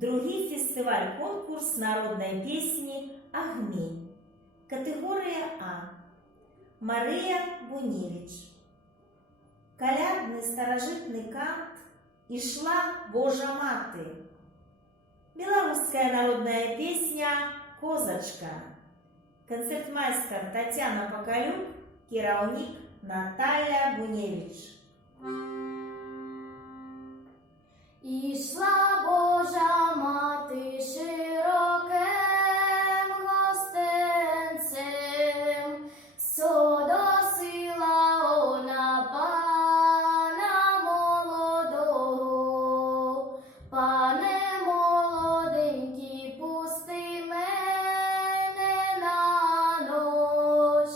Другий фестиваль-конкурс народної пісні «Агмінь». Категорія А. Марія Бунєвич. Колядний старожитний кант «Ішла Божа мати». Белорусская народная песня «Козочка». Концертмайстер Татьяна Покалюк, кераўнік Наталя Бунєвич. Ішла Божа мати широким гостинцем, содосила вона пана молодого. Пане молоденький, пусти мене на ноч,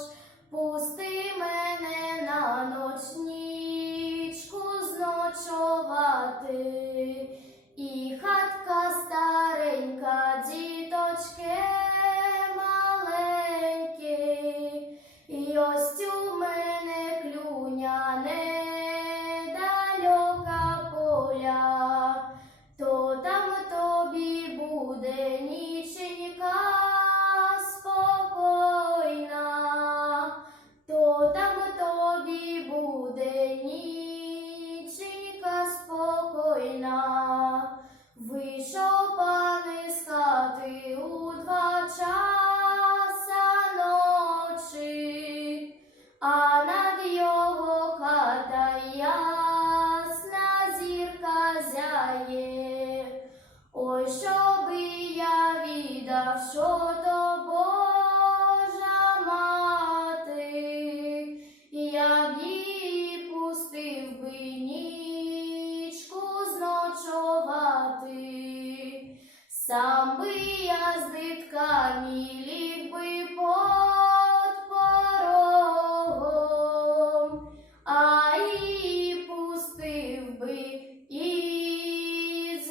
пусти мене на ноч, нічку зночувати. І хатка старенька, діточки маленькі, і ось у мене клюня недалека поля, то там тобі буде ніченька спокійна, то там тобі буде ніченька спокійна. Вийшов пан із хати у 2 часа ночі, а над його хата ясна зірка зяє. Ой, щоби я відав, що то Божа мати, я б її пустив би нічку зночувати. Сам би я з дитками ліг би під порогом, а її пустив би із